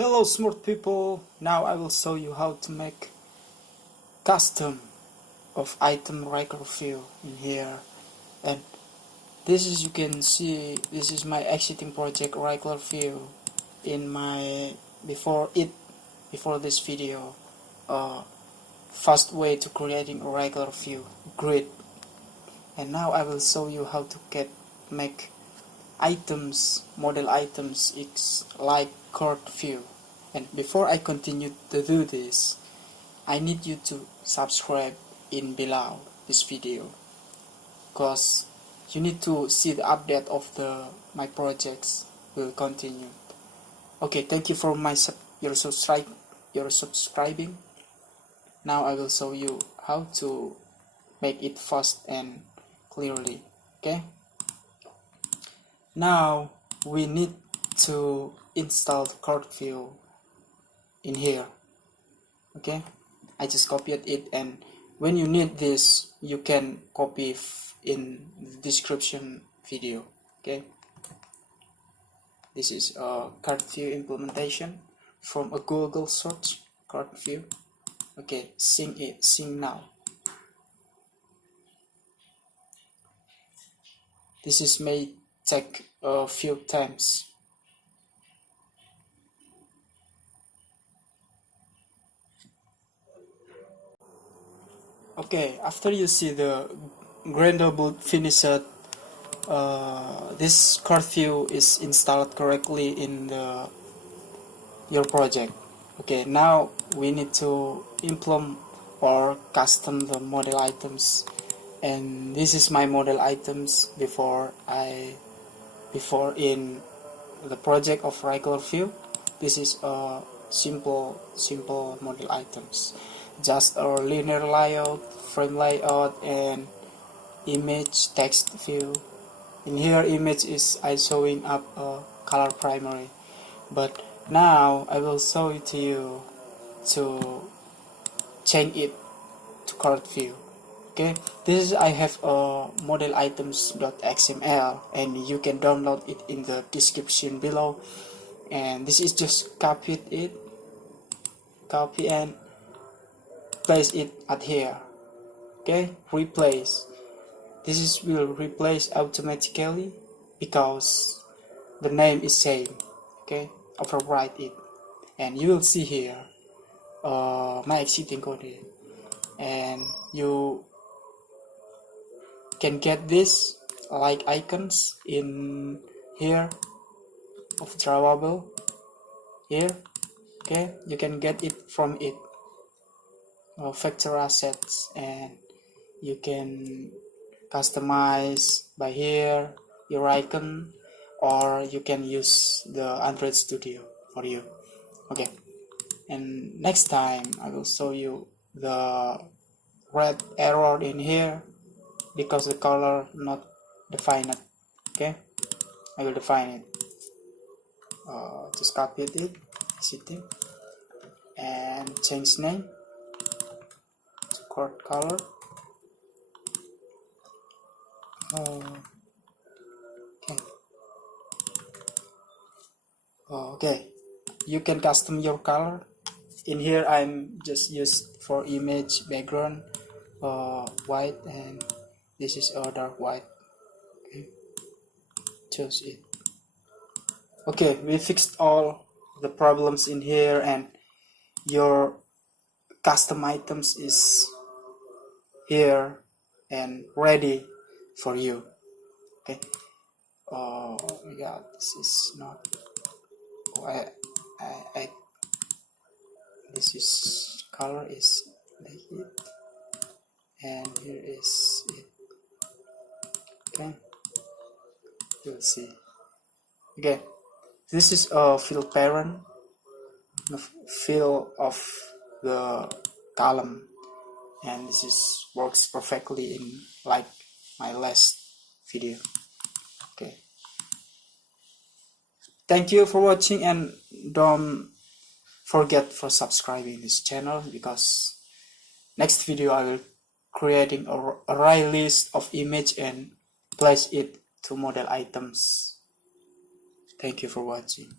Hello smart people, now I will show you how to make custom of item Recyclerview in here. And this is, you can see, this is my exiting project Recyclerview in my before this video. Fast way to creating a Recyclerview grid. And now I will show you how to make items, model items. It's like Cardview. And before I continue to do this, I need you to subscribe in below this video, because you need to see the update of my projects will continue. Okay, thank you for your subscribing. Now I will show you how to make it fast and clearly. Okay, now we need to install the Cardview in here. Okay, I just copied it, and when you need this you can copy in the description video. Okay, this is a Cardview implementation from a Google search, Cardview. Okay, sync now. This may take a few times. Okay, after you see the grindable finished, this Cardview is installed correctly in your project. Okay, now we need to implement or custom the model items, and this is my model items before in the project of Recyclerview. This is a simple model items, just a linear layout, frame layout, and image text view. In here, image is showing up a color primary, but now I will show it to you to change it to Cardview. Okay, this is, I have a model items.xml, and you can download it in the description below. And this is just copy and place it at here. Okay, replace. This is will replace automatically because the name is same. Okay, overwrite it, and you will see here my exiting code, and you can get this like icons in here of drawable here. Okay, you can get it from it, vector assets, and you can customize by here your icon, or you can use the Android Studio for you. Okay, and next time I will show you the red error in here because the color not defined. Okay, I will define it. Just copy it, city, and change name to court color. Okay, you can custom your color. In here I'm just used for image background white, and this is a dark white. Okay, choose it. Okay, we fixed all the problems in here, and your custom items is here and ready for you. Okay, oh my god, this is not, this is color is like it, and here is it. Okay, you'll see. Okay, this is a fill parent, the fill of the column, and this is works perfectly in like my last video. Okay, thank you for watching, and don't forget for subscribing this channel, because next video I will creating a array list of image and place it to model items. Thank you for watching.